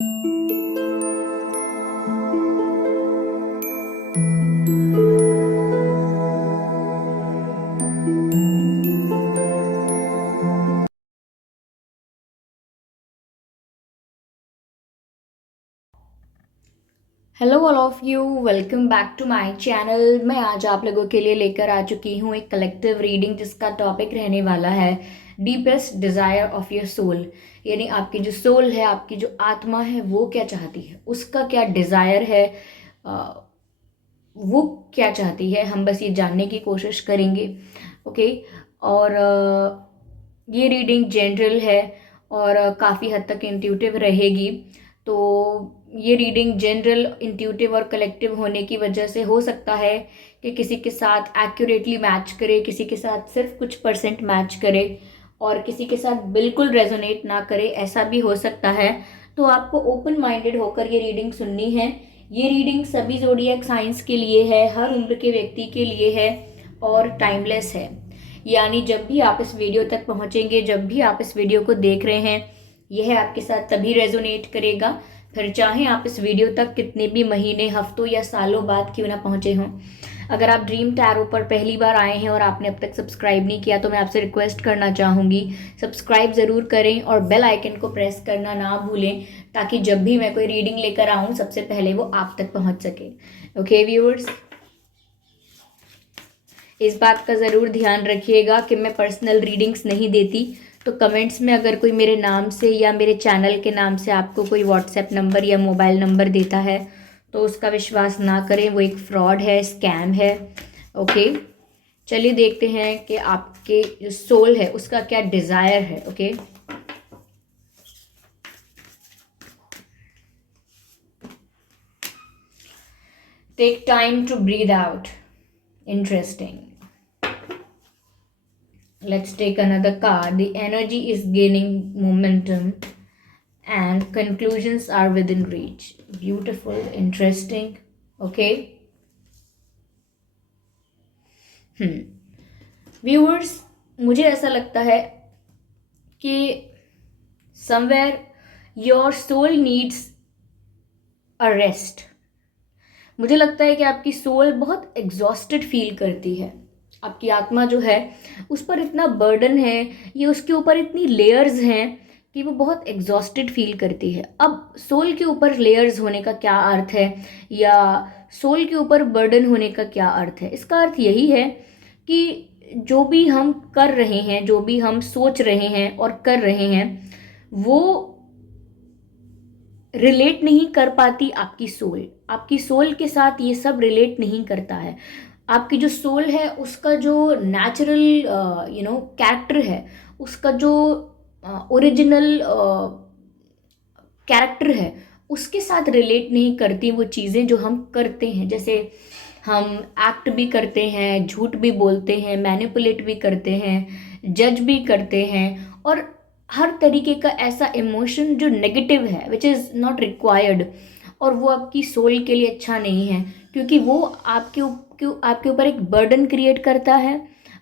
Hello all of you, welcome back to my channel. मैं आज आप लोगों के लिए लेकर आ चुकी हूँ एक कलेक्टिव रीडिंग जिसका टॉपिक रहने वाला है deepest desire of your soul. यानी आपकी जो सोल है, आपकी जो आत्मा है, वो क्या चाहती है, उसका क्या डिज़ायर है, अ, वो क्या चाहती है, हम बस ये जानने की कोशिश करेंगे। ओके। और ये रीडिंग जनरल है और काफ़ी हद तक इंट्यूटिव रहेगी। तो ये रीडिंग जनरल, इंट्यूटिव और कलेक्टिव होने की वजह से हो सकता है कि किसी के साथ एक्यूरेटली मैच करे, किसी के साथ सिर्फ कुछ परसेंट मैच करे और किसी के साथ बिल्कुल रेजोनेट ना करे, ऐसा भी हो सकता है। तो आपको ओपन माइंडेड होकर ये रीडिंग सुननी है। ये रीडिंग सभी ज़ोडिएक साइंस के लिए है, हर उम्र के व्यक्ति के लिए है और टाइमलेस है। यानी जब भी आप इस वीडियो तक पहुंचेंगे, जब भी आप इस वीडियो को देख रहे हैं, यह आपके साथ तभी रेजोनेट करेगा, फिर चाहे आप इस वीडियो तक कितने भी महीने, हफ्तों या सालों बाद क्यों ना पहुंचे हों। अगर आप ड्रीम टैरो पर पहली बार आए हैं और आपने अब तक सब्सक्राइब नहीं किया तो मैं आपसे रिक्वेस्ट करना चाहूँगी, सब्सक्राइब ज़रूर करें और बेल आइकन को प्रेस करना ना भूलें, ताकि जब भी मैं कोई रीडिंग लेकर आऊँ सबसे पहले वो आप तक पहुँच सके। ओके व्यूअर्स, इस बात का ज़रूर ध्यान रखिएगा कि मैं पर्सनल रीडिंग्स नहीं देती। तो कमेंट्स में अगर कोई मेरे नाम से या मेरे चैनल के नाम से आपको कोई व्हाट्सएप नंबर या मोबाइल नंबर देता है तो उसका विश्वास ना करें, वो एक फ्रॉड है, स्कैम है। ओके, चलिए देखते हैं कि आपके जो सोल है उसका क्या डिज़ायर है। Okay, take time to breathe out. Interesting. Let's take another card. The energy is gaining momentum and conclusions are within reach. Beautiful, interesting. Okay. Viewers, मुझे ऐसा लगता है कि somewhere your soul needs a rest. मुझे लगता है कि आपकी सोल बहुत एग्जॉस्टेड फील करती है। आपकी आत्मा जो है उस पर इतना बर्डन है, ये उसके ऊपर इतनी लेयर्स हैं कि वो बहुत एग्जॉस्टेड फील करती है। अब सोल के ऊपर लेयर्स होने का क्या अर्थ है, या सोल के ऊपर बर्डन होने का क्या अर्थ है? इसका अर्थ यही है कि जो भी हम कर रहे हैं, जो भी हम सोच रहे हैं और कर रहे हैं, वो रिलेट नहीं कर पाती आपकी सोल के साथ ये सब रिलेट नहीं करता है। आपकी जो सोल है उसका जो नेचुरल कैरेक्टर है, उसका जो ओरिजिनल कैरेक्टर है, उसके साथ रिलेट नहीं करती वो चीज़ें जो हम करते हैं। जैसे हम एक्ट भी करते हैं, झूठ भी बोलते हैं, मैनिपुलेट भी करते हैं, जज भी करते हैं, और हर तरीके का ऐसा इमोशन जो नेगेटिव है, विच इज़ नॉट रिक्वायर्ड, और वो आपकी सोल के लिए अच्छा नहीं है, क्योंकि वो आपके ऊपर एक बर्डन क्रिएट करता है,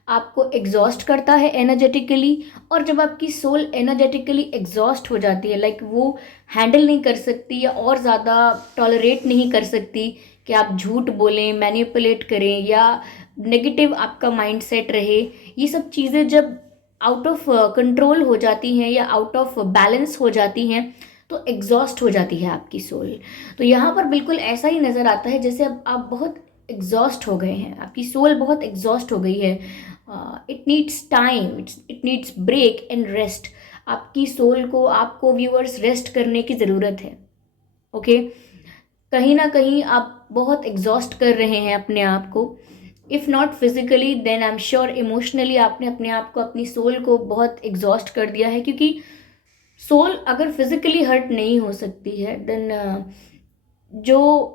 आपको एग्जॉस्ट करता है एनर्जेटिकली। और जब आपकी सोल एनर्जेटिकली एग्जॉस्ट हो जाती है, लाइक वो हैंडल नहीं कर सकती या और ज़्यादा टॉलरेट नहीं कर सकती कि आप झूठ बोलें, मैनिपुलेट करें या नेगेटिव आपका माइंडसेट रहे, ये सब चीज़ें जब आउट ऑफ कंट्रोल हो जाती हैं या आउट ऑफ बैलेंस हो जाती हैं तो एग्जॉस्ट हो जाती है आपकी सोल। तो यहाँ पर बिल्कुल ऐसा ही नज़र आता है जैसे अब आप बहुत एग्जॉस्ट हो गए हैं, आपकी सोल बहुत एग्जॉस्ट हो गई है। It needs time, it needs break and rest. आपकी सोल को, आपको व्यूअर्स, रेस्ट करने की ज़रूरत है। ओके, कहीं ना कहीं आप बहुत एग्जॉस्ट कर रहे हैं अपने आप को। If not physically then I am sure emotionally आपने अपने आप को, अपनी सोल को बहुत एग्जॉस्ट कर दिया है, क्योंकि सोल अगर फिजिकली हर्ट नहीं हो सकती है देन जो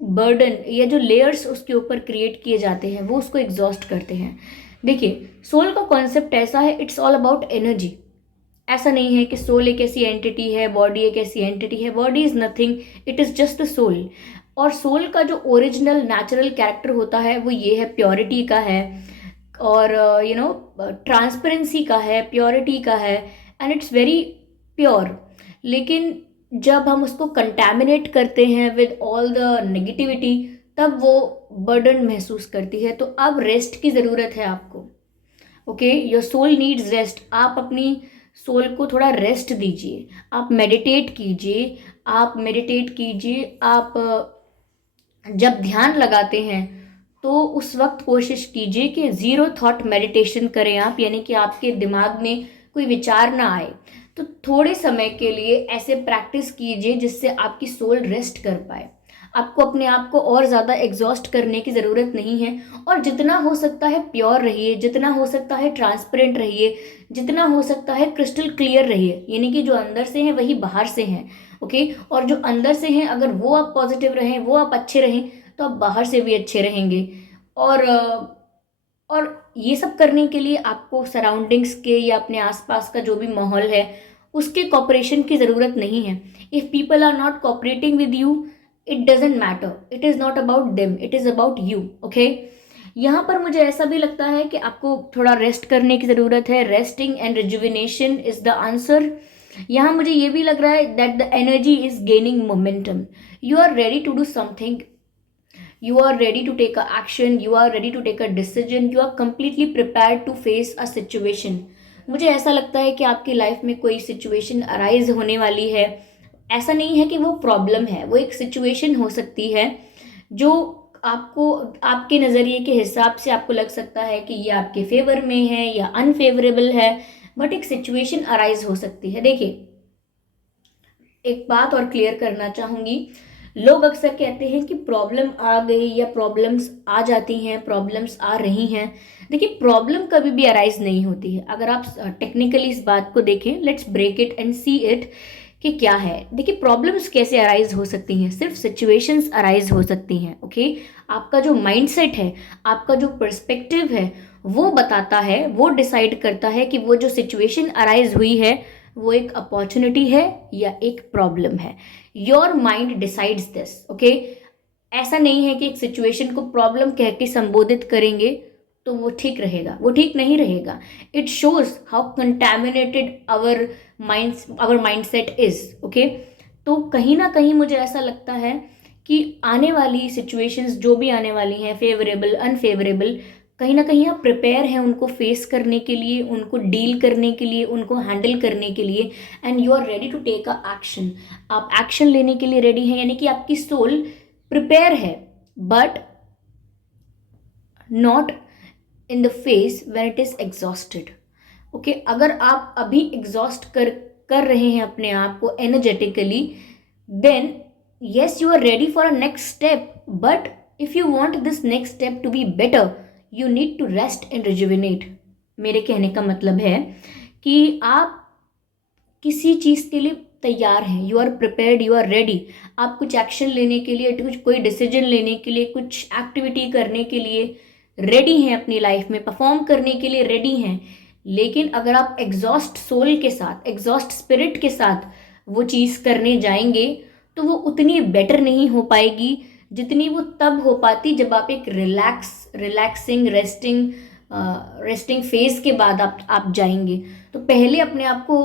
बर्डन या जो लेयर्स उसके ऊपर क्रिएट किए जाते हैं वो उसको एग्जॉस्ट करते हैं। देखिए, सोल का कॉन्सेप्ट ऐसा है, इट्स ऑल अबाउट एनर्जी। ऐसा नहीं है कि सोल एक ऐसी एंटिटी है, बॉडी एक ऐसी एंटिटी है। Body is nothing, it is just the soul. और सोल का जो ओरिजिनल नेचुरल कैरेक्टर होता है वो ये है, प्योरिटी का है, और ट्रांसपेरेंसी का है, प्योरिटी का है, एंड इट्स वेरी प्योर। लेकिन जब हम उसको कंटैमिनेट करते हैं विद ऑल द नेगेटिविटी, तब वो बर्डन महसूस करती है। तो अब रेस्ट की ज़रूरत है आपको। Okay, your soul needs rest. आप अपनी सोल को थोड़ा रेस्ट दीजिए, आप मेडिटेट कीजिए, आप मेडिटेट कीजिए। आप जब ध्यान लगाते हैं तो उस वक्त कोशिश कीजिए कि ज़ीरो थॉट मेडिटेशन करें आप, यानी कि आपके दिमाग में कोई विचार ना आए। तो थोड़े समय के लिए ऐसे प्रैक्टिस कीजिए जिससे आपकी सोल रेस्ट कर पाए। आपको अपने आप को और ज़्यादा एग्जॉस्ट करने की ज़रूरत नहीं है, और जितना हो सकता है प्योर रहिए, जितना हो सकता है ट्रांसपेरेंट रहिए, जितना हो सकता है क्रिस्टल क्लियर रहिए, यानी कि जो अंदर से है वही बाहर से है। ओके, और जो अंदर से हैं अगर वो आप पॉजिटिव रहें, वो आप अच्छे रहें, तो आप बाहर से भी अच्छे रहेंगे। और ये सब करने के लिए आपको सराउंडिंग्स के या अपने आसपास का जो भी माहौल है उसके कॉपरेशन की ज़रूरत नहीं है। If people are not cooperating with you, it doesn't matter, it is not about them, it is about you. Okay, यहाँ पर मुझे ऐसा भी लगता है कि आपको थोड़ा रेस्ट करने की ज़रूरत है। Resting and rejuvenation is the answer. यहाँ मुझे ये भी लग रहा है that the energy is gaining momentum. You are ready to do something, you are ready to take a action, you are ready to take a decision, you are completely prepared to face a situation। मुझे ऐसा लगता है कि आपकी life में कोई situation arise होने वाली है। ऐसा नहीं है कि वो प्रॉब्लम है, वो एक सिचुएशन हो सकती है जो आपको आपके नज़रिए के हिसाब से आपको लग सकता है कि ये आपके फेवर में है या अनफेवरेबल है, बट एक सिचुएशन अराइज हो सकती है। देखिए, एक बात और क्लियर करना चाहूँगी। लोग अक्सर कहते हैं कि प्रॉब्लम आ गई या प्रॉब्लम्स आ जाती हैं, प्रॉब्लम्स आ रही हैं। देखिए, प्रॉब्लम कभी भी अराइज नहीं होती है। अगर आप टेक्निकली इस बात को देखें, let's break it and see it कि क्या है। देखिए, प्रॉब्लम्स कैसे अराइज हो सकती हैं, सिर्फ सिचुएशंस अराइज हो सकती हैं। ओके, आपका जो माइंडसेट है, आपका जो पर्सपेक्टिव है, वो बताता है, वो डिसाइड करता है कि वो जो सिचुएशन अराइज हुई है वो एक अपॉर्चुनिटी है या एक प्रॉब्लम है। Your mind decides this. Okay, ऐसा नहीं है कि एक सिचुएशन को प्रॉब्लम कह के संबोधित करेंगे तो वो ठीक रहेगा, वो ठीक नहीं रहेगा। It shows how contaminated our mindset is. Okay, तो कहीं ना कहीं मुझे ऐसा लगता है कि आने वाली सिचुएशंस जो भी आने वाली हैं, फेवरेबल अनफेवरेबल, कहीं ना कहीं आप प्रिपेयर हैं उनको फेस करने के लिए, उनको डील करने के लिए, उनको हैंडल करने के लिए, and you are ready to take a action. आप एक्शन लेने के लिए रेडी हैं, यानी कि आपकी सोल प्रिपेयर है, but not in the face when it is exhausted. Okay, अगर आप अभी एग्जॉस्ट कर रहे हैं अपने आप को energetically, then yes, you are ready for a next step, but if you want this next step to be better, you need to rest and rejuvenate। मेरे कहने का मतलब है कि आप किसी चीज़ के लिए तैयार हैं, you are prepared, you are ready. आप कुछ एक्शन लेने के लिए, कुछ कोई डिसीजन लेने के लिए, कुछ एक्टिविटी करने के लिए रेडी हैं, अपनी लाइफ में परफॉर्म करने के लिए रेडी हैं। लेकिन अगर आप एग्जॉस्ट सोल के साथ, एग्जॉस्ट स्पिरिट के साथ वो चीज़ करने जाएंगे तो वो उतनी बेटर नहीं हो पाएगी जितनी वो तब हो पाती जब आप एक रिलैक्सिंग रेस्टिंग फेज के बाद आप जाएंगे। तो पहले अपने आप को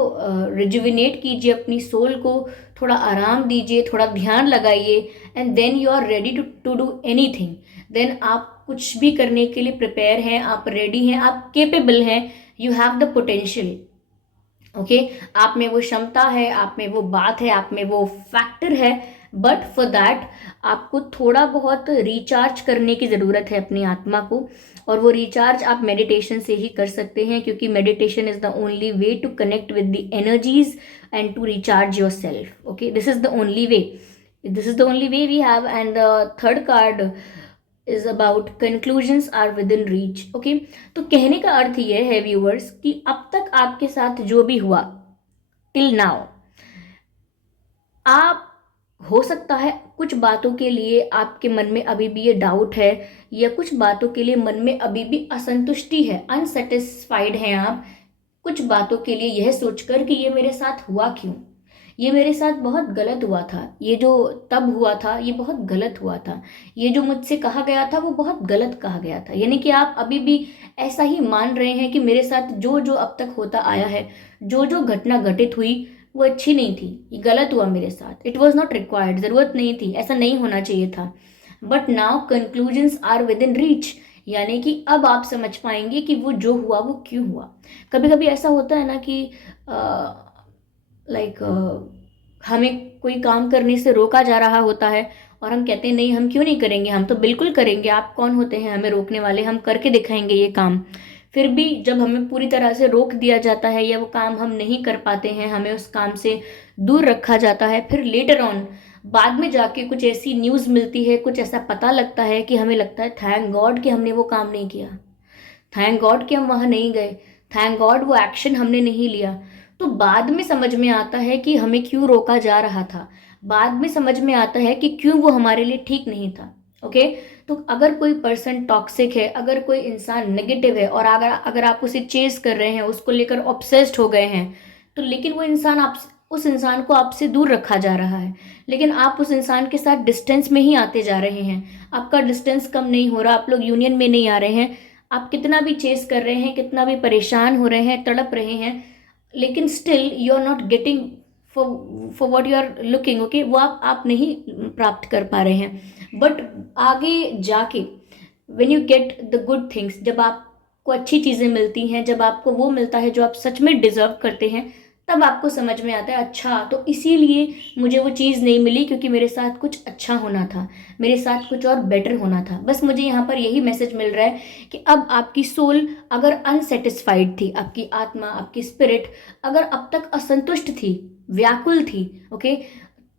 रिजुविनेट कीजिए, अपनी सोल को थोड़ा आराम दीजिए, थोड़ा ध्यान लगाइए, and then you are ready to do anything. Then आप कुछ भी करने के लिए प्रिपेयर हैं, आप रेडी हैं, आप केपेबल हैं, you have the potential. Okay, आप में वो क्षमता है, आप में वो बात है, आप में वो फैक्टर है, बट फॉर दैट आपको थोड़ा बहुत रिचार्ज करने की ज़रूरत है अपनी आत्मा को। और वो रिचार्ज आप मेडिटेशन से ही कर सकते हैं, क्योंकि meditation is the only way to connect with the energies and to recharge your self. Okay, this is the only way, this is the only way we have. And the third card is about conclusions are within reach. Okay, तो कहने का अर्थ ये है viewers कि अब तक आपके साथ जो भी हुआ टिल नाउ, आप हो सकता है कुछ बातों के लिए आपके मन में अभी भी ये डाउट है, या कुछ बातों के लिए मन में अभी भी असंतुष्टि है, अनसेटिस्फाइड हैं आप कुछ बातों के लिए, यह सोचकर कि ये मेरे साथ हुआ क्यों, ये मेरे साथ बहुत गलत हुआ था, ये जो तब हुआ था ये बहुत गलत हुआ था, ये जो मुझसे कहा गया था वो बहुत गलत कहा गया था। यानी कि आप अभी भी ऐसा ही मान रहे हैं कि मेरे साथ जो जो अब तक होता आया है, जो जो घटना घटित हुई वो अच्छी नहीं थी, ये गलत हुआ मेरे साथ, इट वॉज नॉट रिक्वायर्ड, ज़रूरत नहीं थी, ऐसा नहीं होना चाहिए था। But now conclusions are within reach, यानी कि अब आप समझ पाएंगे कि वो जो हुआ वो क्यों हुआ। कभी कभी ऐसा होता है ना कि लाइक हमें कोई काम करने से रोका जा रहा होता है और हम कहते हैं नहीं हम क्यों नहीं करेंगे, हम तो बिल्कुल करेंगे, आप कौन होते हैं हमें रोकने वाले, हम करके दिखाएंगे ये काम। फिर भी जब हमें पूरी तरह से रोक दिया जाता है या वो काम हम नहीं कर पाते हैं, हमें उस काम से दूर रखा जाता है, फिर लेटर ऑन बाद में जाके कुछ ऐसी न्यूज़ मिलती है, कुछ ऐसा पता लगता है कि हमें लगता है थैंक गॉड कि हमने वो काम नहीं किया, थैंक गॉड कि हम वहाँ नहीं गए, थैंक गॉड वो एक्शन हमने नहीं लिया। तो बाद में समझ में आता है कि हमें क्यों रोका जा रहा था, बाद में समझ में आता है कि क्यों वो हमारे लिए ठीक नहीं था। ओके, तो अगर कोई पर्सन टॉक्सिक है, अगर कोई इंसान नेगेटिव है और अगर अगर आप उसे चेस कर रहे हैं, उसको लेकर ऑब्सेस्ड हो गए हैं, तो लेकिन वो इंसान आप उस इंसान को आपसे दूर रखा जा रहा है, लेकिन आप उस इंसान के साथ डिस्टेंस में ही आते जा रहे हैं, आपका डिस्टेंस कम नहीं हो रहा, आप लोग यूनियन में नहीं आ रहे हैं। आप कितना भी चेस कर रहे हैं, कितना भी परेशान हो रहे हैं, तड़प रहे हैं, लेकिन still you are not getting for what you are looking. Okay, वो आप नहीं प्राप्त कर पा रहे हैं। बट आगे जाके when you get the good things, जब आपको अच्छी चीज़ें मिलती हैं, जब आपको वो मिलता है जो आप सच में डिजर्व करते हैं, तब आपको समझ में आता है अच्छा तो इसीलिए मुझे वो चीज़ नहीं मिली, क्योंकि मेरे साथ कुछ अच्छा होना था, मेरे साथ कुछ और बेटर होना था। बस मुझे यहाँ पर यही मैसेज मिल रहा है कि अब आपकी सोल अगर अनसेटिस्फाइड थी, आपकी आत्मा, आपकी स्पिरिट अगर अब तक असंतुष्ट थी, व्याकुल थी, ओके,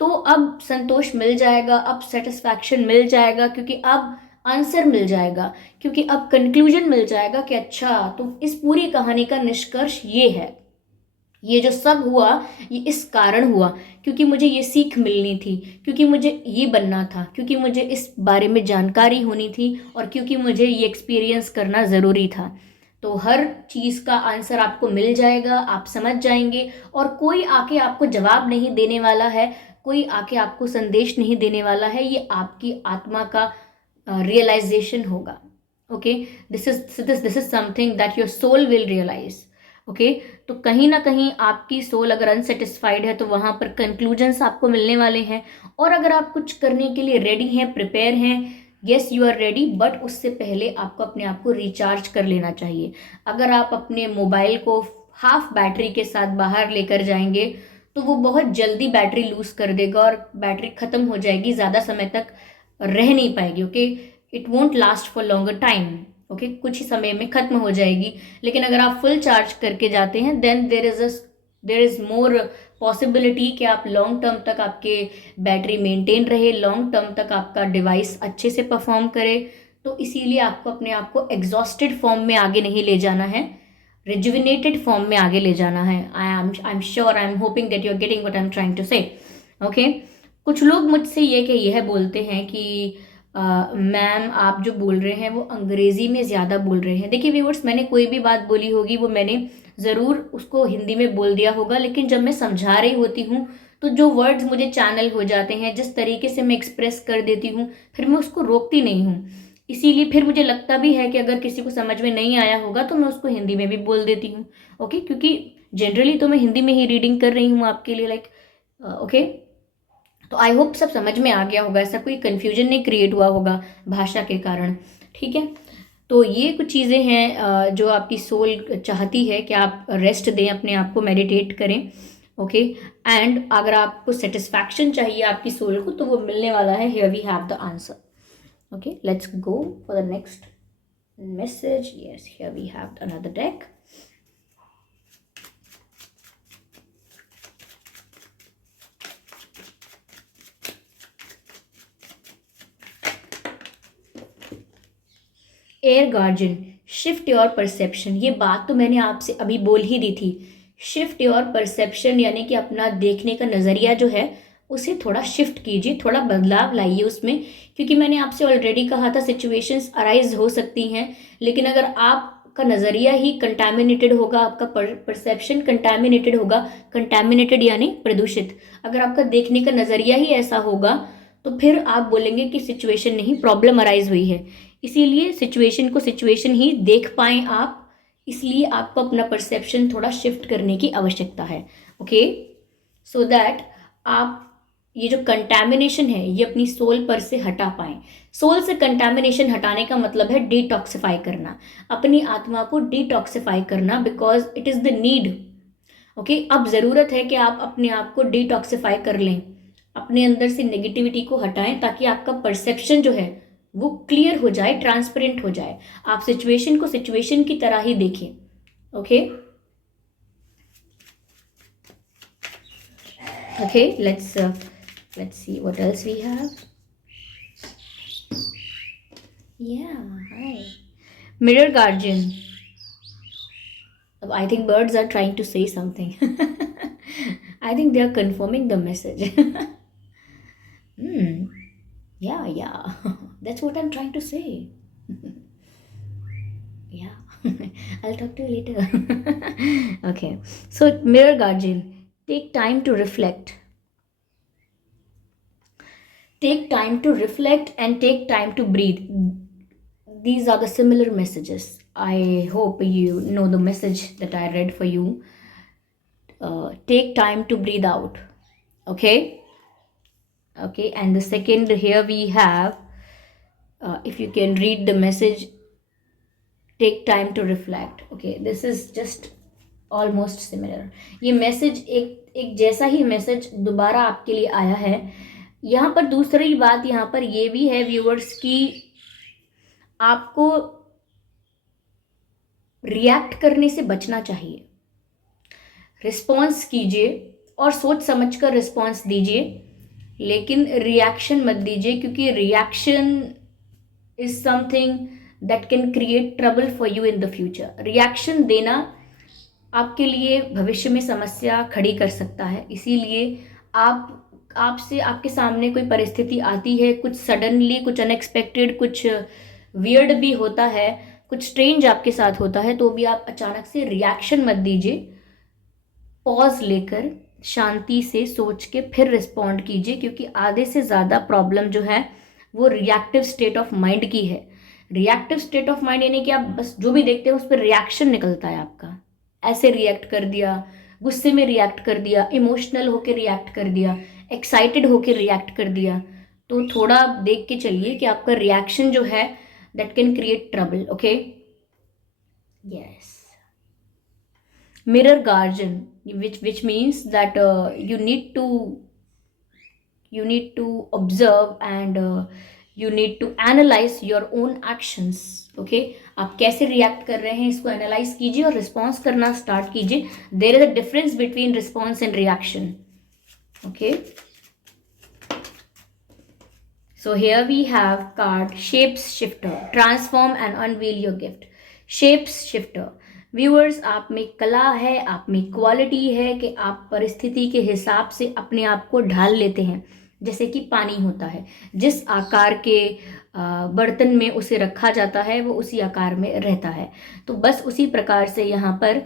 तो अब संतोष मिल जाएगा, अब सेटिस्फैक्शन मिल जाएगा, क्योंकि अब आंसर मिल जाएगा, क्योंकि अब कंक्लूजन मिल जाएगा कि अच्छा तो इस पूरी कहानी का निष्कर्ष ये है, ये जो सब हुआ ये इस कारण हुआ, क्योंकि मुझे ये सीख मिलनी थी, क्योंकि मुझे ये बनना था, क्योंकि मुझे इस बारे में जानकारी होनी थी, और क्योंकि मुझे ये एक्सपीरियंस करना ज़रूरी था। तो हर चीज़ का आंसर आपको मिल जाएगा, आप समझ जाएंगे, और कोई आके आपको जवाब नहीं देने वाला है, कोई आके आपको संदेश नहीं देने वाला है, ये आपकी आत्मा का रियलाइजेशन होगा। Okay, this is something that your soul will realise. Okay, तो कहीं ना कहीं आपकी सोल अगर अनसेटिस्फाइड है तो वहां पर कंक्लूजन्स आपको मिलने वाले हैं। और अगर आप कुछ करने के लिए रेडी हैं, प्रिपेयर हैं, yes you are ready, but उससे पहले आपको अपने आप को रिचार्ज कर लेना चाहिए। अगर आप अपने मोबाइल को हाफ बैटरी के साथ बाहर लेकर जाएंगे तो वो बहुत जल्दी बैटरी लूज कर देगा और बैटरी खत्म हो जाएगी, ज़्यादा समय तक रह नहीं पाएगी। Okay, it won't last for longer time. Okay, कुछ ही समय में खत्म हो जाएगी। लेकिन अगर आप फुल चार्ज करके जाते हैं then there is more possibility कि आप लॉन्ग टर्म तक आपके बैटरी मेंटेन रहे, लॉन्ग टर्म तक आपका डिवाइस अच्छे से परफॉर्म करे। तो इसीलिए आपको अपने आप को एग्जॉस्टेड फॉर्म में आगे नहीं ले जाना है, रिजुविनेटेड फॉर्म में आगे ले जाना है। I am sure, I am hoping that you are getting what I am trying to say. Okay, कुछ लोग मुझसे यह बोलते हैं कि मैम आप जो बोल रहे हैं वो अंग्रेजी में ज़्यादा बोल रहे हैं। देखिए व्यूअर्स, मैंने कोई भी बात बोली होगी वो मैंने ज़रूर उसको हिंदी में बोल दिया होगा, लेकिन जब मैं समझा रही होती हूँ तो जो वर्ड्स मुझे चैनल हो जाते हैं, जिस तरीके से मैं एक्सप्रेस कर देती हूँ, फिर मैं उसको रोकती नहीं हूँ। इसीलिए फिर मुझे लगता भी है कि अगर किसी को समझ में नहीं आया होगा तो मैं उसको हिंदी में भी बोल देती हूँ। ओके, क्योंकि जनरली तो मैं हिंदी में ही रीडिंग कर रही हूँ आपके लिए, लाइक ओके। तो आई होप सब समझ में आ गया होगा, ऐसा कोई कन्फ्यूजन नहीं क्रिएट हुआ होगा भाषा के कारण। ठीक है, तो ये कुछ चीज़ें हैं जो आपकी सोल चाहती है कि आप रेस्ट दें, अपने आप को मेडिटेट करें। ओके, एंड अगर आपको सेटिस्फैक्शन चाहिए आपकी सोल को तो वो मिलने वाला है। Here we have the answer. Okay, let's go for the next message. Yes, here we have another deck. Air guardian, shift your perception. ये बात तो मैंने आपसे अभी बोल ही दी थी। शिफ्ट योर परसेप्शन यानी कि अपना देखने का नज़रिया जो है उसे थोड़ा शिफ्ट कीजिए, थोड़ा बदलाव लाइए उसमें, क्योंकि मैंने आपसे ऑलरेडी कहा था सिचुएशंस अराइज हो सकती हैं, लेकिन अगर आपका नज़रिया ही कंटामिनेटेड होगा, आपका परसेप्शन कंटामिनेटेड होगा, कंटामिनेटेड यानी प्रदूषित, अगर आपका देखने का नज़रिया ही ऐसा होगा तो फिर आप बोलेंगे कि सिचुएशन नहीं, प्रॉब्लम अराइज हुई है। इसीलिए सिचुएशन को सिचुएशन ही देख पाएं आप, इसलिए आपको अपना परसेप्शन थोड़ा शिफ्ट करने की आवश्यकता है। ओके, सो दैट आप ये जो कंटैमिनेशन है ये अपनी सोल पर से हटा पाएं। सोल से कंटैमिनेशन हटाने का मतलब है डिटॉक्सिफाई करना, अपनी आत्मा को डिटॉक्सिफाई करना, because it is the need. Okay, अब ज़रूरत है कि आप अपने आप को डिटॉक्सिफाई कर लें, अपने अंदर से नेगेटिविटी को हटाएं, ताकि आपका परसेप्शन जो है वो क्लियर हो जाए, ट्रांसपेरेंट हो जाए, आप सिचुएशन को सिचुएशन की तरह ही देखें। Okay okay, let's see what else we have. Yeah, hi. Mirror guardian. I think birds are trying to say something. I think they are confirming the message. Hmm. Yeah, yeah. That's what I'm trying to say. Yeah. I'll talk to you later. Okay. So, mirror guardian, take time to reflect. Take time to reflect and take time to breathe. These are the similar messages. I hope you know the message that I read for you. Take time to breathe out. Okay. Okay, and the second here we have, if you can read the message, take time to reflect. Okay, this is just almost similar. ये message एक जैसा ही message दोबारा आपके लिए आया है। यहाँ पर दूसरी बात यहाँ पर ये भी है व्यूअर्स की आपको रिएक्ट करने से बचना चाहिए। रिस्पॉन्स कीजिए और सोच समझ कर रिस्पॉन्स दीजिए, लेकिन रिएक्शन मत दीजिए, क्योंकि reaction is something that can create trouble for you in the future. Reaction देना आपके लिए भविष्य में समस्या खड़ी कर सकता है। इसीलिए आपसे आपके सामने कोई परिस्थिति आती है, कुछ सडनली, कुछ अनएक्सपेक्टेड, कुछ वियर्ड भी होता है, कुछ स्ट्रेंज आपके साथ होता है, तो भी आप अचानक से रिएक्शन मत दीजिए। पॉज लेकर शांति से सोच के फिर रिस्पॉन्ड कीजिए, क्योंकि आधे से ज़्यादा प्रॉब्लम जो है वो रिएक्टिव स्टेट ऑफ माइंड की है। रिएक्टिव स्टेट ऑफ माइंड यानी कि आप बस जो भी देखते हैं उस पर रिएक्शन निकलता है आपका। ऐसे रिएक्ट कर दिया, गुस्से में रिएक्ट कर दिया, इमोशनल होकर रिएक्ट कर दिया, एक्साइटेड होकर रिएक्ट कर दिया। तो थोड़ा देख के चलिए कि आपका रिएक्शन जो है that can create trouble. Okay, yes. Mirror guardian, which means that you need to observe and you need to analyze your own actions. Okay, आप कैसे रिएक्ट कर रहे हैं इसको एनालाइज कीजिए और रिस्पॉन्स करना स्टार्ट कीजिए। There is a difference between response and reaction. Okay, so here we have card shapes shifter, transform and unveil your gift. shapes shifter, viewers, आप में कला है, आप में क्वालिटी है कि आप परिस्थिति के हिसाब से अपने आप को ढाल लेते हैं। जैसे कि पानी होता है, जिस आकार के बर्तन में उसे रखा जाता है वो उसी आकार में रहता है। तो बस उसी प्रकार से यहाँ पर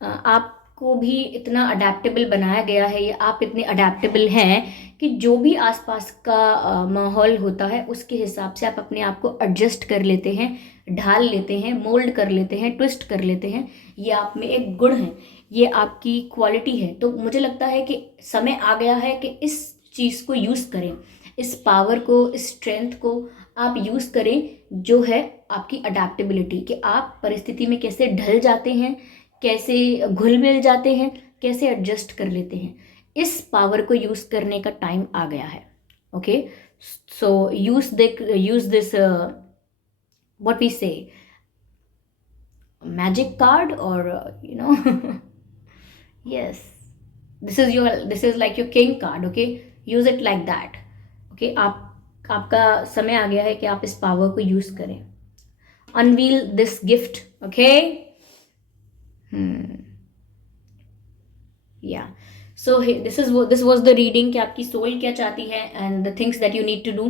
आपको भी इतना अडेप्टेबल बनाया गया है, या आप इतने अडेप्टेबल हैं कि जो भी आसपास का माहौल होता है उसके हिसाब से आप अपने आप को एडजस्ट कर लेते हैं, ढाल लेते हैं, मोल्ड कर लेते हैं, ट्विस्ट कर लेते हैं। ये आप में एक गुण है, ये आपकी क्वालिटी है। तो मुझे लगता है कि समय आ गया है कि इस चीज़ को यूज़ करें, इस पावर को, इस स्ट्रेंथ को आप यूज़ करें, जो है आपकी अडेप्टेबिलिटी, कि आप परिस्थिति में कैसे ढल जाते हैं, कैसे घुल मिल जाते हैं, कैसे एडजस्ट कर लेते हैं। इस पावर को यूज़ करने का टाइम आ गया है। Okay, so use this what we say, magic card, or yes, this is like your king card. Okay, use it like that. Okay, आपका समय आ गया है कि आप इस पावर को यूज करें। Unveil this gift. ओके, या so this was the reading कि आपकी सोल क्या चाहती है and the things that you need to do.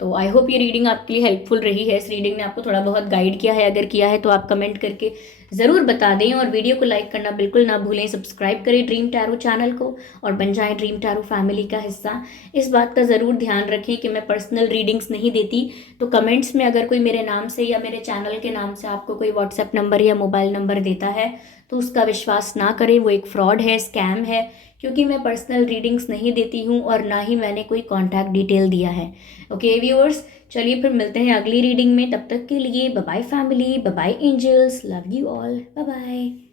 तो आई होप ये रीडिंग आपके लिए हेल्पफुल रही है। इस रीडिंग ने आपको थोड़ा बहुत गाइड किया है, अगर किया है तो आप कमेंट करके ज़रूर बता दें, और वीडियो को लाइक करना बिल्कुल ना भूलें। सब्सक्राइब करें ड्रीम टैरो चैनल को और बन जाएं ड्रीम टैरो फैमिली का हिस्सा। इस बात का ज़रूर ध्यान रखें कि मैं पर्सनल रीडिंग्स नहीं देती, तो कमेंट्स में अगर कोई मेरे नाम से या मेरे चैनल के नाम से आपको कोई व्हाट्सएप नंबर या मोबाइल नंबर देता है तो उसका विश्वास ना करें, वो एक फ्रॉड है, स्कैम है। क्योंकि मैं पर्सनल रीडिंग्स नहीं देती हूँ और ना ही मैंने कोई कॉन्टैक्ट डिटेल दिया है। ओके व्यूअर्स, चलिए फिर मिलते हैं अगली रीडिंग में। तब तक के लिए bye bye family, bye bye angels, love you all, bye bye.